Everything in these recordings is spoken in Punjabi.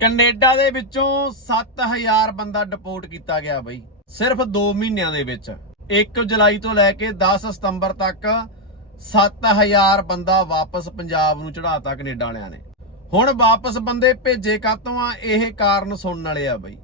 ਕੈਨੇਡਾ ਦੇ ਵਿੱਚੋਂ 7000 ਬੰਦਾ ਡਿਪੋਰਟ ਕੀਤਾ ਗਿਆ ਬਈ, ਸਿਰਫ 2 ਮਹੀਨਿਆਂ ਦੇ ਵਿੱਚ। 1 ਜੁਲਾਈ ਤੋਂ ਲੈ ਕੇ 10 ਸਤੰਬਰ ਤੱਕ 7000 ਬੰਦਾ ਵਾਪਸ ਪੰਜਾਬ ਨੂੰ ਚੜਾਤਾ ਕੈਨੇਡਾ ਵਾਲਿਆਂ ਨੇ। ਹੁਣ ਵਾਪਸ ਬੰਦੇ ਭੇਜੇ ਕਾਤੋਂ ਆ, ਇਹ ਕਾਰਨ ਸੁਣਨ ਵਾਲੇ ਆ ਬਈ।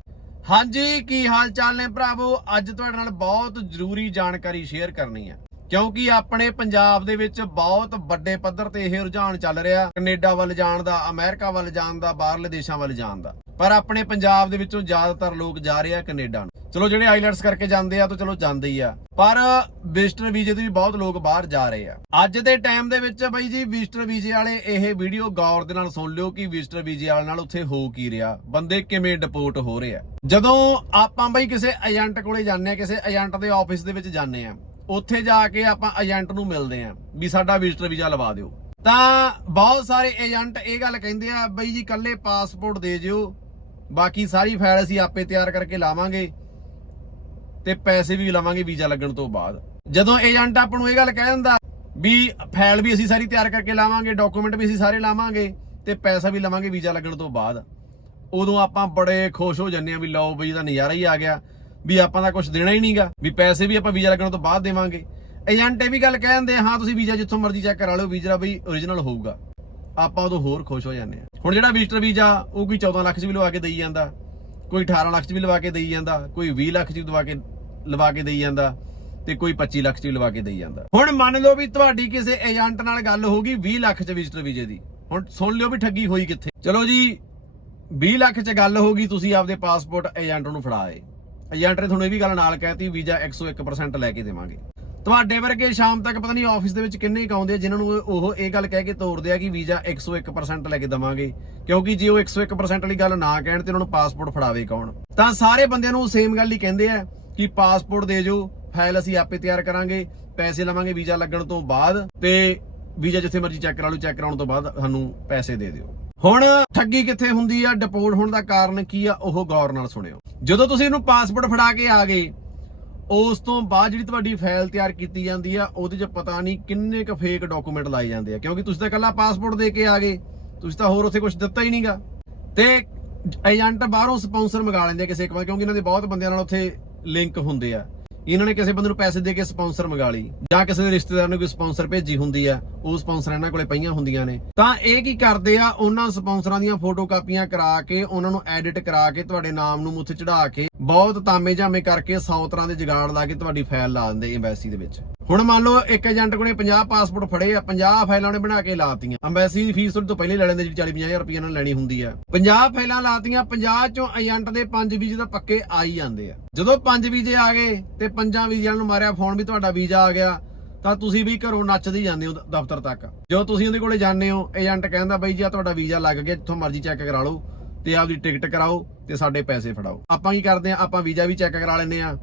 ਹਾਂਜੀ, ਕੀ ਹਾਲ ਚਾਲ ਨੇ ਭਰਾਵੋ? ਅੱਜ ਤੁਹਾਡੇ ਨਾਲ ਬਹੁਤ ਜ਼ਰੂਰੀ ਜਾਣਕਾਰੀ ਸ਼ੇਅਰ ਕਰਨੀ ਆ। ਕਿਉਂਕਿ ਆਪਣੇ ਪੰਜਾਬ ਦੇ ਵਿੱਚ ਬਹੁਤ ਵੱਡੇ ਪੱਧਰ ਤੇ ਇਹ ਰੁਝਾਨ ਚੱਲ ਰਿਹਾ, ਕੈਨੇਡਾ ਵੱਲ ਜਾਣ ਦਾ, ਅਮਰੀਕਾ ਵੱਲ ਜਾਣ ਦਾ, ਬਾਹਰਲੇ ਦੇਸ਼ਾਂ ਵੱਲ ਜਾਣ ਦਾ। ਪਰ ਆਪਣੇ ਪੰਜਾਬ ਦੇ ਵਿੱਚੋਂ ਜ਼ਿਆਦਾਤਰ ਲੋਕ ਜਾ ਰਹੇ ਆ ਕੈਨੇਡਾ ਨੂੰ। ਚਲੋ ਜਿਹੜੇ ਆਈਲੈਟਸ ਕਰਕੇ ਜਾਂਦੇ ਆ, ਤਾਂ ਚਲੋ ਜਾਂਦੇ ਹੀ ਆ। ਪਰ ਵਿਜ਼ਟਰ ਵੀਜ਼ੇ ਤੇ ਵੀ ਬਹੁਤ ਲੋਕ ਬਾਹਰ ਜਾ ਰਹੇ ਆ। ਅੱਜ ਦੇ ਟਾਈਮ ਦੇ ਵਿੱਚ ਬਾਈ ਜੀ, ਵਿਜ਼ਟਰ ਵੀਜ਼ੇ ਵਾਲੇ ਇਹ ਵੀਡੀਓ ਗੌਰ ਦੇ ਨਾਲ ਸੁਣ ਲਿਓ ਕਿ ਵਿਜ਼ਟਰ ਵੀਜ਼ੇ ਵਾਲੇ ਨਾਲ ਉੱਥੇ ਹੋ ਕੀ ਰਿਹਾ। ਬੰਦੇ ਕਿਵੇਂ ਡਿਪੋਰਟ ਹੋ ਰਹੇ ਆ। ਜਦੋਂ ਆਪਾਂ ਬਾਈ ਕਿਸੇ ਏਜੰਟ ਕੋਲੇ ਜਾਂਦੇ ਆ, ਕਿਸੇ ਏਜੰਟ ਦੇ ਆਫਿਸ ਦੇ ਵਿੱਚ ਜਾਂਦੇ ਆ ਉੱਥੇ ਜਾ ਕੇ ਆਪਾਂ ਏਜੰਟ ਨੂੰ ਮਿਲਦੇ ਆ ਵੀ ਸਾਡਾ ਵਿਜ਼ਟਰ ਵੀਜ਼ਾ ਲਵਾ ਦਿਓ। ਤਾਂ ਬਹੁਤ ਸਾਰੇ ਏਜੰਟ ਇਹ ਗੱਲ ਕਹਿੰਦੇ ਆ, ਬਈ ਜੀ ਕੱਲੇ ਪਾਸਪੋਰਟ ਦੇ ਜਿਓ, ਬਾਕੀ ਸਾਰੀ ਫਾਈਲ ਅਸੀਂ ਆਪੇ ਤਿਆਰ ਕਰਕੇ ਲਾਵਾਂਗੇ ਤੇ ਪੈਸੇ ਵੀ ਲਵਾਂਗੇ ਵੀਜ਼ਾ ਲੱਗਣ ਤੋਂ ਬਾਅਦ। ਜਦੋਂ ਏਜੰਟ ਆਪਾਂ ਨੂੰ ਇਹ ਗੱਲ ਕਹਿ ਦਿੰਦਾ ਵੀ ਫਾਈਲ ਵੀ ਅਸੀਂ ਸਾਰੀ ਤਿਆਰ ਕਰਕੇ ਲਾਵਾਂਗੇ ਡਾਕੂਮੈਂਟ ਵੀ ਅਸੀਂ ਸਾਰੇ ਲਾਵਾਂਗੇ ਤੇ ਪੈਸਾ ਵੀ ਲਵਾਂਗੇ ਵੀਜ਼ਾ ਲੱਗਣ ਤੋਂ ਬਾਅਦ, ਉਦੋਂ ਆਪਾਂ ਬੜੇ ਖੁਸ਼ ਹੋ ਜੰਨੇ ਆ ਵੀ ਲਓ ਬਈ ਇਹਦਾ ਨਜ਼ਾਰਾ ਹੀ ਆ ਗਿਆ। ਵੀ ਆਪਾਂ ਤਾਂ ਕੁਝ ਦੇਣਾ ਹੀ ਨਹੀਂਗਾ ਵੀ ਪੈਸੇ ਵੀ ਆਪਾਂ ਵੀਜ਼ਾ ਲੱਗਣ ਤੋਂ ਬਾਅਦ ਦੇਵਾਂਗੇ। ਏਜੰਟ ਇਹ ਵੀ ਗੱਲ ਕਹਿ ਦਿੰਦੇ ਆ, ਹਾਂ ਤੁਸੀਂ ਵੀਜ਼ਾ ਜਿੱਥੋਂ ਮਰਜ਼ੀ ਚੈੱਕ ਕਰਾ ਲਓ ਵੀਜ਼ਾ ਬਈ ਓਰੀਜਨਲ ਹੋਊਗਾ। ਆਪਾਂ ਉਦੋਂ ਹੋਰ ਖੁਸ਼ ਹੋ ਜਾਂਦੇ ਆ। ਹੁਣ ਜਿਹੜਾ ਵਿਜ਼ਟਰ ਵੀਜ਼ਾ ਉਹ ਕੋਈ 14 ਲੱਖ ਚ ਵੀ ਲਵਾ ਕੇ ਦੇਈ ਜਾਂਦਾ ਕੋਈ 18 ਲੱਖ ਚ ਵੀ ਲਵਾ ਕੇ ਦੇਈ ਜਾਂਦਾ ਕੋਈ 20 ਲੱਖ ਚ ਵੀ ਦਵਾ ਕੇ ਲਵਾ ਕੇ ਦੇਈ ਜਾਂਦਾ ਤੇ ਕੋਈ 25 ਲੱਖ ਚ ਵੀ ਲਵਾ ਕੇ ਦੇਈ ਜਾਂਦਾ। ਹੁਣ ਮੰਨ ਲਓ ਵੀ ਤੁਹਾਡੀ ਕਿਸੇ ਏਜੰਟ ਨਾਲ ਗੱਲ ਹੋ ਗਈ 20 ਲੱਖ ਚ ਵਿਜ਼ਟਰ ਵੀਜ਼ੇ ਦੀ। ਹੁਣ ਸੁਣ ਲਿਓ ਵੀ ਠੱਗੀ ਹੋਈ ਕਿੱਥੇ। ਚਲੋ ਜੀ 20 ਲੱਖ ਚ ਗੱਲ ਹੋ ਗਈ ਤੁਸੀਂ ਆਪਦੇ ਪਾਸਪੋਰਟ ਏਜੰਟ ਨੂੰ ਫੜਾਏ ਏਜੰਟ ਨੇ ਤੁਹਾਨੂੰ ਇਹ ਵੀ ਗੱਲ ਨਾਲ ਕਹਿਤੀ, ਵੀਜ਼ਾ 101% ਲੈ ਕੇ ਦੇਵਾਂਗੇ। ਤੁਹਾਡੇ ਵਰਗੇ ਸ਼ਾਮ ਤੱਕ ਪਤਾ ਨਹੀਂ ਆਫਿਸ ਦੇ ਵਿੱਚ ਕਿੰਨੇ ਕੁ ਆਉਂਦੇ ਆ, ਜਿਨ੍ਹਾਂ ਨੂੰ ਉਹ ਇਹ ਗੱਲ ਕਹਿ ਕੇ ਤੋਰਦੇ ਆ ਕਿ ਵੀਜ਼ਾ 101% ਲੈ ਕੇ ਦਵਾਂਗੇ, ਕਿਉਂਕਿ ਜੇ ਉਹ 101% ਵਾਲੀ ਗੱਲ ਨਾ ਕਹਿਣ ਤੇ ਉਹਨਾਂ ਨੂੰ ਪਾਸਪੋਰਟ ਫੜਾਵੇ ਕੌਣ? ਤਾਂ ਸਾਰੇ ਬੰਦਿਆਂ ਨੂੰ ਸੇਮ ਗੱਲ ਹੀ ਕਹਿੰਦੇ ਆ ਕਿ ਪਾਸਪੋਰਟ ਦੇ ਜੋ ਫਾਈਲ ਅਸੀਂ ਆਪੇ ਤਿਆਰ ਕਰਾਂਗੇ, ਪੈਸੇ ਲਵਾਂਗੇ ਵੀਜ਼ਾ ਲੱਗਣ ਤੋਂ ਬਾਅਦ ਤੇ ਵੀਜ਼ਾ ਜਿੱਥੇ ਮਰਜ਼ੀ ਚੈੱਕ ਕਰਾ ਲਓ ਚੈੱਕ ਕਰਾਉਣ ਤੋਂ ਬਾਅਦ ਸਾਨੂੰ ਪੈਸੇ ਦੇ ਦਿਓ। ਹੁਣ ਠੱਗੀ ਕਿੱਥੇ ਹੁੰਦੀ ਆ ਡਿਪੋਰਟ ਹੋਣ ਦਾ ਕਾਰਨ ਕੀ ਆ, ਉਹ ਗੌਰ ਨਾਲ ਸੁਣਿਓ। ਜਦੋਂ ਤੁਸੀਂ ਇਹਨੂੰ ਪਾਸਪੋਰਟ ਫੜਾ ਕੇ ਆ ਗਏ, ਉਸ ਤੋਂ ਬਾਅਦ ਜਿਹੜੀ ਤੁਹਾਡੀ ਫਾਈਲ ਤਿਆਰ ਕੀਤੀ ਜਾਂਦੀ ਆ, ਉਹਦੇ 'ਚ ਪਤਾ ਨਹੀਂ ਕਿੰਨੇ ਕ ਫੇਕ ਡਾਕੂਮੈਂਟ ਲਾਏ ਜਾਂਦੇ ਆ। ਕਿਉਂਕਿ ਤੁਸੀਂ ਤਾਂ ਇਕੱਲਾ ਪਾਸਪੋਰਟ ਦੇ ਕੇ ਆ ਗਏ, ਤੁਸੀਂ ਤਾਂ ਹੋਰ ਉੱਥੇ ਕੁਝ ਦਿੱਤਾ ਹੀ ਨਹੀਂਗਾ। ਤੇ ਏਜੰਟ ਬਾਹਰੋਂ ਸਪਾਂਸਰ ਮੰਗਾ ਲੈਂਦੇ ਕਿਸੇ ਇੱਕ ਵਾਰ, ਕਿਉਂਕਿ ਇਹਨਾਂ ਦੇ ਬਹੁਤ ਬੰਦਿਆਂ ਨਾਲ ਉੱਥੇ ਲਿੰਕ ਹੁੰਦੇ ਆ। ਇਹਨਾਂ ਨੇ ਕਿਸੇ ਬੰਦੇ ਨੂੰ ਪੈਸੇ ਦੇ ਕੇ ਸਪਾਂਸਰ ਮੰਗਾ ਲਈ, ਜਾਂ ਕਿਸੇ ਦੇ ਰਿਸ਼ਤੇਦਾਰ ਨੂੰ ਕੋਈ ਸਪਾਂਸਰ ਭੇਜੀ ਹੁੰਦੀ ਆ, ਉਹ ਸਪਾਂਸਰ ਇਹਨਾਂ ਕੋਲੇ ਪਈਆਂ ਹੁੰਦੀਆਂ ਨੇ। ਤਾਂ ਇਹ ਕੀ ਕਰਦੇ ਆ, ਉਹਨਾਂ ਸਪਾਂਸਰਾਂ ਦੀਆਂ ਫੋਟੋ ਕਾਪੀਆਂ ਕਰਾ ਕੇ, ਉਹਨਾਂ ਨੂੰ ਐਡਿਟ ਕਰਾ ਕੇ, ਤੁਹਾਡੇ ਨਾਮ ਨੂੰ ਉੱਥੇ ਚੜਾ ਕੇ ਬਹੁਤ ਤਾਮੇ ਜਾਮੇ ਕਰਕੇ 100 ਤਰ੍ਹਾਂ ਦੇ ਜਗਾੜ ਲਾ ਕੇ ਤੁਹਾਡੀ ਫਾਈਲ ਲਾ ਦਿੰਦੇ ਐਮਬੈਸੀ ਦੇ ਵਿੱਚ। ਹੁਣ ਮੰਨ ਲਓ ਇੱਕ ਏਜੰਟ ਕੋਲੇ 50 ਪਾਸਪੋਰਟ ਫੜੇ ਆ 50 ਫਾਈਲਾਂ ਉਹਨੇ ਬਣਾ ਕੇ ਲਾਤੀਆਂ। ਐਮਬੈਸੀ ਦੀ ਫੀਸ ਤੋਂ ਪਹਿਲੇ ਲੈ ਲੈਂਦੇ ਜਿਹੜੀ 40 50000 ਰੁਪਏ ਨਾਲ ਲੈਣੀ ਹੁੰਦੀ ਆ। 50 ਫਾਈਲਾਂ ਲਾਤੀਆਂ 50 ਚੋਂ ਏਜੰਟ ਦੇ 5 ਵੀਜ਼ੇ ਤਾਂ ਪੱਕੇ ਆ ਹੀ ਜਾਂਦੇ ਆ। ਜਦੋਂ 5 ਵੀਜ਼ੇ ਆ ਗਏ ਤੇ ਪੰਜਾਂ ਵੀਜ਼ਿਆਂ ਨੂੰ ਮਾਰਿਆ ਫੋਨ ਵੀ ਤੁਹਾਡਾ ਵੀਜ਼ਾ ਆ ਗਿਆ, ਤਾਂ ਤੁਸੀਂ ਵੀ ਘਰੋਂ ਨੱਚਦੇ ਜਾਂਦੇ ਹੋ ਦਫ਼ਤਰ ਤੱਕ। ਜਦੋਂ ਤੁਸੀਂ ਉਹਦੇ ਕੋਲੇ ਜਾਂਦੇ ਹੋ, ਏਜੰਟ ਕਹਿੰਦਾ ਬਈ ਜੀ ਆਹ ਤੁਹਾਡਾ ਵੀਜ਼ਾ ਲੱਗ ਗਿਆ, ਜਿੱਥੋਂ ਮਰਜ਼ੀ ਚੈੱਕ ਕਰਾ ਲਓ। ਤੇ ਆਪਦੀ ਟਿਕਟ ਕਰਾਓ ਤੇ ਸਾਡੇ ਪੈਸੇ ਫੜਾਓ। ਆਪਾਂ ਕੀ ਕਰਦੇ ਆ ਆਪਾਂ ਵੀਜ਼ਾ ਵੀ ਚੈੱਕ ਕਰਾ ਲੈਂਦੇ ਆ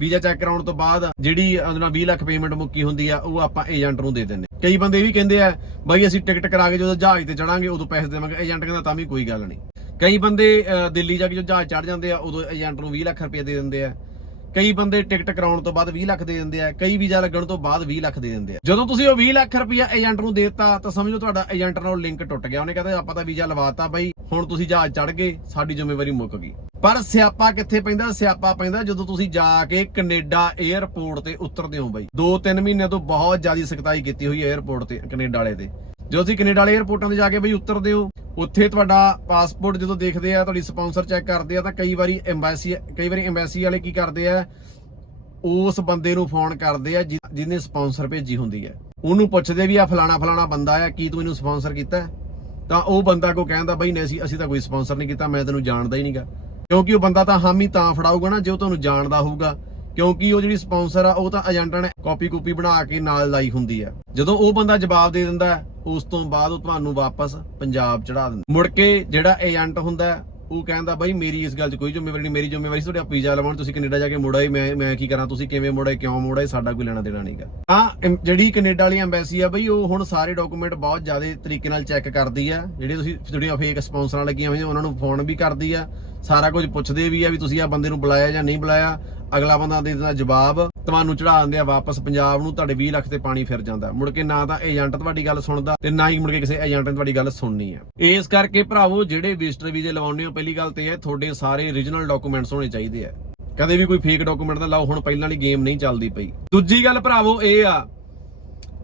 ਵੀਜ਼ਾ ਚੈੱਕ ਕਰਾਉਣ ਤੋਂ ਬਾਅਦ ਜਿਹੜੀ ਉਹਦੇ ਨਾਲ 20 ਲੱਖ ਪੇਮੈਂਟ ਮੁੱਕੀ ਹੁੰਦੀ ਆ, ਉਹ ਆਪਾਂ ਏਜੰਟ ਨੂੰ ਦੇ ਦਿੰਦੇ ਕਈ ਬੰਦੇ ਇਹ ਵੀ ਕਹਿੰਦੇ ਆ, ਬਈ ਅਸੀਂ ਟਿਕਟ ਕਰਾ ਕੇ ਜਦੋਂ ਜਹਾਜ਼ ਤੇ ਚੜਾਂਗੇ, ਉਦੋਂ ਪੈਸੇ ਦੇਵਾਂਗੇ। ਏਜੰਟ ਕਹਿੰਦਾ, ਤਾਂ ਵੀ ਕੋਈ ਗੱਲ ਨਹੀਂ। ਕਈ ਬੰਦੇ ਦਿੱਲੀ ਜਾ ਕੇ ਜਦੋਂ ਜਹਾਜ਼ ਚੜ ਜਾਂਦੇ ਆ, ਉਦੋਂ ਏਜੰਟ ਨੂੰ 20 ਲੱਖ ਰੁਪਏ ਦੇ ਦਿੰਦੇ ਆ। ਕਈ ਬੰਦੇ ਟਿਕਟ ਕਰਾਉਣ ਤੋਂ ਬਾਅਦ 20 ਲੱਖ ਦੇ ਦਿੰਦੇ ਆ, ਕਈ ਵੀਜ਼ਾ ਲੱਗਣ ਤੋਂ ਬਾਅਦ 20 ਲੱਖ ਦੇ ਦਿੰਦੇ ਆ। ਜਦੋਂ ਤੁਸੀਂ ਉਹ 20 ਲੱਖ ਰੁਪਇਆ ਏਜੰਟ ਨੂੰ ਦੇਤਾ, ਤਾਂ ਸਮਝੋ ਤੁਹਾਡਾ ਏਜੰਟ ਨਾਲ ਲਿੰਕ ਟੁੱਟ ਗਿਆ। ਉਹਨੇ ਕਹਿੰਦਾ ਆਪਾਂ ਤਾਂ ਵੀਜ਼ਾ ਲਵਾਤਾ ਬਾਈ, ਹੁਣ ਤੁਸੀਂ ਜਹਾਜ਼ ਚੜ ਗਏ, ਸਾਡੀ ਜ਼ਿੰਮੇਵਾਰੀ ਮੁੱਕ ਗਈ। ਪਰ ਸਿਆਪਾ ਕਿੱਥੇ ਪੈਂਦਾ? ਸਿਆਪਾ ਪੈਂਦਾ ਜਦੋਂ ਤੁਸੀਂ ਜਾ ਕੇ ਕੈਨੇਡਾ 에ਅਰਪੋਰਟ ਤੇ ਉਤਰਦੇ ਹੋ ਬਾਈ। 2-3 ਮਹੀਨੇ ਤੋਂ ਬਹੁਤ ਜ਼ਿਆਦਾ ਸਖਤਾਈ ਕੀਤੀ ਹੋਈ ਹੈ 에ਅਰਪੋਰਟ ਤੇ, ਕੈਨੇਡਾ ਵਾਲੇ ਤੇ। ਜਦੋਂ ਤੁਸੀਂ ਕੈਨੇਡਾ ਵਾਲੇ 에ਅਰਪੋਰਟਾਂ ਤੇ ਜਾ ਕੇ ਬਈ ਉਤਰਦੇ ਹੋ, ਉੱਥੇ ਤੁਹਾਡਾ ਪਾਸਪੋਰਟ ਜਦੋਂ ਦੇਖਦੇ ਆ, ਤੁਹਾਡੀ ਸਪਾਂਸਰ ਚੈੱਕ ਕਰਦੇ ਆ, ਤਾਂ ਕਈ ਵਾਰੀ ਐਮਬੈਸੀ ਕਈ ਵਾਰੀ ਐਮਬੈਸੀ ਵਾਲੇ ਕੀ ਕਰਦੇ ਆ, ਉਸ ਬੰਦੇ ਨੂੰ ਫੋਨ ਕਰਦੇ ਆ ਜਿਹਨੇ ਸਪਾਂਸਰ ਭੇਜੀ ਹੁੰਦੀ ਹੈ। ਉਹਨੂੰ ਪੁੱਛਦੇ ਵੀ ਆ ਫਲਾਣਾ ਫਲਾਣਾ ਬੰਦਾ ਆ, ਕੀ ਤੂੰ ਇਹਨੂੰ ਸਪਾਂਸਰ ਕੀਤਾ? ਤਾਂ ਉਹ ਬੰਦਾ ਕੋ ਕਹਿੰਦਾ, ਬਈ ਨਹੀਂ ਸੀ ਅਸੀਂ ਤਾਂ ਕੋਈ ਸਪਾਂਸਰ ਨਹੀਂ ਕੀਤਾ, ਮੈਂ ਤੈਨੂੰ ਜਾਣਦਾ ਹੀ ਨਹੀਂਗਾ ਕਿਉਂਕਿ ਉਹ ਬੰਦਾ ਤਾਂ ਹਾਮੀ ਤਾਂ ਫੜਾਊਗਾ ਨਾ, ਜੇ ਉਹ ਤੁਹਾਨੂੰ ਜਾਣਦਾ ਹੋਊਗਾ। ਕਿਉਂਕਿ ਉਹ ਜਿਹੜੀ ਸਪਾਂਸਰ ਆ, ਉਹ ਤਾਂ ਏਜੰਟਾਂ ਨੇ ਕਾਪੀ ਕੂਪੀ ਬਣਾ ਕੇ ਨਾਲ ਲਾਈ ਹੁੰਦੀ ਆ। ਜਦੋਂ ਉਹ ਬੰਦਾ ਜਵਾਬ ਦੇ ਦਿੰਦਾ, ਉਸ ਤੋਂ ਬਾਅਦ ਉਹ ਤੁਹਾਨੂੰ ਵਾਪਸ ਪੰਜਾਬ ਚੜਾ ਦਿੰਦਾ। ਮੁੜ ਕੇ ਜਿਹੜਾ ਏਜੰਟ ਹੁੰਦਾ ਉਹ ਕਹਿੰਦਾ ਬਾਈ ਮੇਰੀ ਇਸ ਗੱਲ 'ਚ ਕੋਈ ਜ਼ਿੰਮੇਵਾਰੀ ਨਹੀਂ, ਮੇਰੀ ਜ਼ਿੰਮੇਵਾਰੀ ਸੀ ਤੁਹਾਡਾ ਵੀਜ਼ਾ ਲਵਾਉਣ, ਤੁਸੀਂ ਕੈਨੇਡਾ ਜਾ ਕੇ ਮੁੜਾਏ ਮੈਂ ਮੈਂ ਕੀ ਕਰਾਂ, ਤੁਸੀਂ ਕਿਵੇਂ ਮੁੜਾਏ ਕਿਉਂ ਮੁੜਾਏ ਸਾਡਾ ਕੋਈ ਲੈਣਾ ਦੇਣਾ ਨਹੀਂਗਾ। ਹਾਂ ਜਿਹੜੀ ਕੈਨੇਡਾ ਵਾਲੀ ਐਮਬੈਸੀ ਆ ਬਾਈ, ਉਹ ਹੁਣ ਸਾਰੇ ਡਾਕੂਮੈਂਟ ਬਹੁਤ ਜ਼ਿਆਦਾ ਤਰੀਕੇ ਨਾਲ ਚੈੱਕ ਕਰਦੀ ਆ। ਜਿਹੜੇ ਤੁਸੀਂ, ਜਿਹੜੀਆਂ ਫੇਕ ਸਪਾਂਸਰਾਂ ਲੱਗੀਆਂ ਹੋਈਆਂ, ਉਹਨਾਂ ਨੂੰ ਫੋਨ ਵੀ ਕਰਦੀ ਆ। ਸਾਰਾ ਕੁਝ ਪੁੱਛਦੇ ਵੀ ਆ ਵੀ ਤੁਸੀਂ ਆ ਬੰਦੇ ਨੂੰ ਬੁਲਾਇਆ ਜਾਂ ਨਹੀਂ ਬੁਲਾਇਆ। ਅਗਲਾ ਬੰਦਾ ਦੇ ਦਿੰਦਾ ਜਵਾਬ। ਤੁਹਾਨੂੰ ਚੜਾ ਦਿੰਦੇ ਆ ਵਾਪਸ, ਪੰਜਾਬ ਨੂੰ ਤੁਹਾਡੇ 20 ਲੱਖ ਤੇ ਪਾਣੀ ਫਿਰ ਜਾਂਦਾ। ਮੁੜ ਕੇ ਨਾ ਤਾਂ ਏਜੰਟ ਤੁਹਾਡੀ ਗੱਲ ਸੁਣਦਾ ਤੇ ਨਾ ਹੀ ਮੁੜ ਕੇ ਕਿਸੇ ਏਜੰਟ ਨੇ ਤੁਹਾਡੀ ਗੱਲ ਸੁਣਨੀ ਆ। ਇਸ ਕਰਕੇ ਭਰਾਵੋ, ਜਿਹੜੇ ਵਿਜ਼ਟਰ ਵੀਜ਼ੇ ਲਵਾਉਂਦੇ ਹੋ, ਪਹਿਲੀ ਗੱਲ ਤੇ ਇਹ, ਤੁਹਾਡੇ ਸਾਰੇ origignal ਡਾਕੂਮੈਂਟਸ ਹੋਣੇ ਚਾਹੀਦੇ ਆ। ਕਦੇ ਵੀ ਕੋਈ ਫੇਕ ਡਾਕੂਮੈਂਟ ਦਾ ਲਾਓ, ਹੁਣ ਪਹਿਲਾਂ ਵਾਲੀ ਗੇਮ ਨਹੀਂ ਚੱਲਦੀ ਪਈ। ਦੂਜੀ ਗੱਲ ਭਰਾਵੋ, ਇਹ ਆ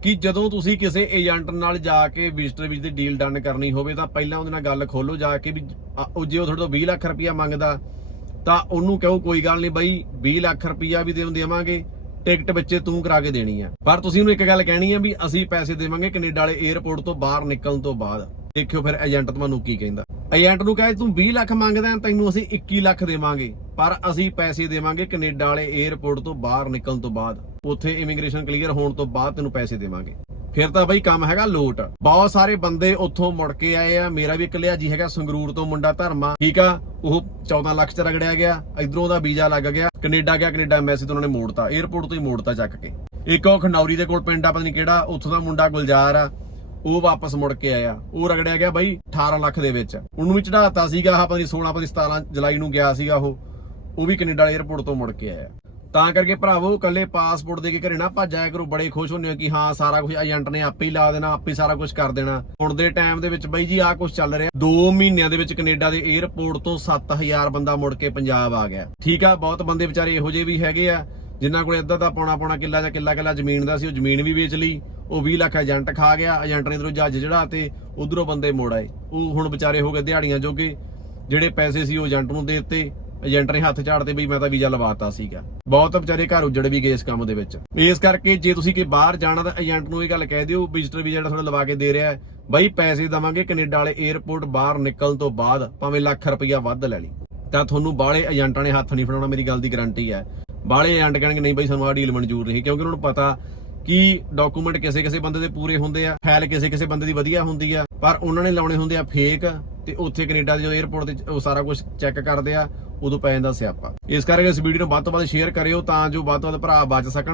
ਕਿ ਜਦੋਂ ਤੁਸੀਂ ਕਿਸੇ ਏਜੰਟ ਨਾਲ ਜਾ ਕੇ ਵਿਜ਼ਟਰ ਵੀਜ਼ੇ ਦੀ ਡੀਲ ਡਨ ਕਰਨੀ ਹੋਵੇ, ਤਾਂ ਪਹਿਲਾਂ ਉਹਦੇ ਨਾਲ ਗੱਲ ਖੋਲੋ ਜਾ ਕੇ ਵੀ ਉਹ ਜੇ ਉਹ ਤੁਹਾਡੇ ਤੋਂ 20 ਲੱਖ ਰੁਪਇਆ ਮੰਗਦਾ ਤਾਂ ਉਹਨੂੰ ਕਹੋ ਕੋਈ ਗੱਲ ਨਹੀਂ ਬਾਈ 20 ਲੱਖ ਰੁਪਈਆ ਵੀ ਦੇਉਂ ਦੇਵਾਂਗੇ, ਟਿਕਟ ਵਿੱਚੇ ਤੂੰ ਕਰਾ ਕੇ ਦੇਣੀ ਆ। ਪਰ ਤੁਸੀਂ ਉਹਨੂੰ ਇੱਕ ਗੱਲ ਕਹਿਣੀ ਆ ਵੀ ਅਸੀਂ ਪੈਸੇ ਦੇਵਾਂਗੇ ਕੈਨੇਡਾ ਵਾਲੇ 에ਅਰਪੋਰਟ ਤੋਂ ਬਾਹਰ ਨਿਕਲਣ ਤੋਂ ਬਾਅਦ। ਦੇਖਿਓ ਫਿਰ ਏਜੰਟ ਤੁਹਾਨੂੰ ਕੀ ਕਹਿੰਦਾ। ਏਜੰਟ ਨੂੰ ਕਹੇ ਤੂੰ 20 ਲੱਖ ਮੰਗਦਾ, ਤੈਨੂੰ ਅਸੀਂ 21 ਲੱਖ ਦੇਵਾਂਗੇ। ਪਰ ਅਸੀਂ ਪੈਸੇ ਦੇਵਾਂਗੇ ਕੈਨੇਡਾ ਵਾਲੇ 에ਅਰਪੋਰਟ ਤੋਂ ਬਾਹਰ ਨਿਕਲਣ ਤੋਂ ਬਾਅਦ। ਉੱਥੇ ਇਮੀਗ੍ਰੇਸ਼ਨ ਕਲੀਅਰ ਹੋਣ ਤੋਂ ਬਾਅਦ ਤੈਨੂੰ ਪੈਸੇ ਦੇਵਾਂਗੇ। ਫਿਰ ਤਾਂ ਬਈ ਕੰਮ ਹੈਗਾ ਲੋਟ। ਬਹੁਤ ਸਾਰੇ ਬੰਦੇ ਉੱਥੋਂ ਮੁੜ ਕੇ ਆਏ ਆ। ਮੇਰਾ ਵੀ ਇੱਕ ਲਿਆ ਜੀ ਹੈਗਾ ਸੰਗਰੂਰ ਤੋਂ, ਮੁੰਡਾ ਧਰਮਾ। ਠੀਕ ਆ? ਉਹ 14 ਲੱਖ ਚ ਰਗੜਿਆ ਗਿਆ। ਇਧਰੋਂ ਦਾ ਵੀਜ਼ਾ ਲੱਗ ਗਿਆ। ਕੈਨੇਡਾ ਗਿਆ, ਕੈਨੇਡਾ ਐਮਬੈਸੀ ਤੋਂ ਉਹਨਾਂ ਨੇ ਮੋੜਤਾ। 에ਅਰਪੋਰਟ ਤੋਂ ਹੀ ਮੋੜਤਾ ਚੱਕ ਕੇ। ਇੱਕ ਉਹ ਖਨੌਰੀ ਦੇ ਕੋਲ ਪਿੰਡ ਆ, ਪਤਾ ਨਹੀਂ ਕਿਹੜਾ। ਉੱਥੋਂ ਦਾ ਮੁੰਡਾ ਗੁਲਜ਼ਾਰ ਆ। ਉਹ ਵਾਪਸ ਮੁੜ ਕੇ ਆਇਆ। ਉਹ ਰਗੜਿਆ ਗਿਆ ਬਾਈ 18 ਲੱਖ ਦੇ ਵਿੱਚ। ਉਹਨੂੰ ਵੀ ਚੜਾਤਾ ਸੀਗਾ। ਆਹ ਪਤਾ ਨਹੀਂ 16 ਪਤਾ 17 ਜੁਲਾਈ ਨੂੰ ਗਿਆ ਸੀਗਾ ਉਹ। ਉਹ ਵੀ ਕੈਨੇਡਾ 에ਅਰਪੋਰਟ ਤੋਂ ਮੁੜ ਕੇ ਆਇਆ। ਤਾਂ ਕਰਕੇ ਭਰਾਵੋ ਕੱਲੇ ਪਾਸਪੋਰਟ ਦੇ ਕੇ ਘਰੇ ਨਾ ਭੱਜਿਆ ਕਰੋ, ਬੜੇ ਖੁਸ਼ ਹੁੰਦੇ ਹੋ ਕਿ ਹਾਂ, ਸਾਰਾ ਕੁਝ ਏਜੰਟ ਨੇ ਆਪੇ ਹੀ ਲਾ ਦੇਣਾ, ਆਪੇ ਸਾਰਾ ਕੁਝ ਕਰ ਦੇਣਾ। ਹੁਣ ਦੇ ਟਾਈਮ ਦੇ ਵਿੱਚ ਬਾਈ ਜੀ, ਆਹ ਕੁਝ ਚੱਲ ਰਿਹਾ। 2 ਮਹੀਨਿਆਂ ਦੇ ਵਿੱਚ ਕੈਨੇਡਾ ਦੇ 에ਅਰਪੋਰਟ ਤੋਂ 7000 ਬੰਦਾ ਮੁੜ ਕੇ ਪੰਜਾਬ ਆ ਗਿਆ। ਠੀਕ ਆ, ਬਹੁਤ ਬੰਦੇ ਵਿਚਾਰੇ ਇਹੋ ਜਿਹੇ ਵੀ ਹੈਗੇ ਆ, ਜਿਨ੍ਹਾਂ ਕੋਲ ਅੱਧਾ ਦਾ ਪੌਣਾ ਪੌਣਾ ਕਿੱਲਾ ਜਾਂ ਕਿੱਲਾ ਕਿੱਲਾ ਜ਼ਮੀਨ ਦਾ ਸੀ, ਉਹ ਜ਼ਮੀਨ ਵੀ ਵੇਚ ਲਈ, ਉਹ 20 ਲੱਖ ਏਜੰਟ ਖਾ ਗਿਆ ਏਜੰਟ ਨੇ ਇਧਰੋਂ ਜੱਜ ਚੜਾਤੇ ਉਧਰੋਂ ਬੰਦੇ ਮੋੜ ਆਏ। ਉਹ ਹੁਣ ਵਿਚਾਰੇ ਹੋ ਗਏ ਦਿਹਾੜੀਆਂ ਜੋਗੇ, ਜਿਹੜੇ ਪੈਸੇ ਸੀ ਉਹ ਏਜੰਟ ਨੂੰ ਦੇ ਦਿੱਤੇ। ਏਜੰਟ ਨੇ ਹੱਥ ਝਾੜਦੇ ਬਈ ਮੈਂ ਤਾਂ ਵੀਜ਼ਾ ਲਵਾਤਾ ਸੀਗਾ। ਬਹੁਤ ਵਿਚਾਰੇ ਘਰ ਉੱਜੜ ਵੀ ਗਏ ਇਸ ਕੰਮ ਦੇ ਵਿੱਚ। ਇਸ ਕਰਕੇ ਜੇ ਤੁਸੀਂ ਕਿ ਬਾਹਰ ਜਾਣਾ ਤਾਂ ਏਜੰਟ ਨੂੰ ਇਹ ਗੱਲ ਕਹਿ ਦਿਓ ਵਿਜ਼ਟਰ ਵੀਜ਼ਾ ਜਿਹੜਾ ਤੁਹਾਡਾ ਲਵਾ ਕੇ ਦੇ ਰਿਹਾ ਹੈ, ਬਈ ਪੈਸੇ ਦਵਾਂਗੇ, ਕੈਨੇਡਾ ਵਾਲੇ 에ਅਰਪੋਰਟ ਬਾਹਰ ਨਿਕਲਣ ਤੋਂ ਬਾਅਦ ਭਾਵੇਂ ਲੱਖ ਰੁਪਈਆ ਵੱਧ ਲੈ ਲਈ। ਤਾਂ ਤੁਹਾਨੂੰ ਬਾਹਲੇ ਏਜੰਟਾਂ ਨੇ ਹੱਥ ਨਹੀਂ ਫੜਾਉਣਾ, ਮੇਰੀ ਗੱਲ ਦੀ ਗਾਰੰਟੀ ਹੈ। ਬਾਹਲੇ ਏਜੰਟ ਕਹਿਣਗੇ, ਨਹੀਂ ਬਈ ਸਾਨੂੰ ਆਹ ਡੀਲ ਮਨਜ਼ੂਰ ਨਹੀਂ ਕਿਉਂਕਿ ਉਹਨਾਂ ਨੂੰ ਪਤਾ ਕਿ ਡਾਕੂਮੈਂਟ ਕਿਸੇ ਕਿਸੇ ਬੰਦੇ ਦੇ ਪੂਰੇ ਹੁੰਦੇ ਆ ਫਾਈਲ ਕਿਸੇ ਕਿਸੇ ਬੰਦੇ ਦੀ ਵਧੀਆ ਹੁੰਦੀ ਆ। ਪਰ ਉਹਨਾਂ ਨੇ ਲਾਉਣੇ ਹੁੰਦੇ ਆ ਫੇਕ ਤੇ ਉੱਥੇ ਕੈਨੇਡਾ ਦੇ ਜਦੋਂ 에ਅਰਪੋਰਟ ਤੇ ਉਹ ਸਾਰਾ ਕੁਝ ਚੈੱਕ ਕਰਦੇ ਆ। ਉਦੋਂ ਪੈ ਜਾਂਦਾ ਸਿਆਪਾ। ਇਸ ਕਰਕੇ ਇਸ ਵੀਡੀਓ ਨੂੰ ਵੱਧ ਤੋਂ ਵੱਧ ਸ਼ੇਅਰ ਕਰਿਓ ਤਾਂ ਜੋ ਵੱਧ ਤੋਂ ਵੱਧ ਭਰਾ ਬਚ ਸਕਣ।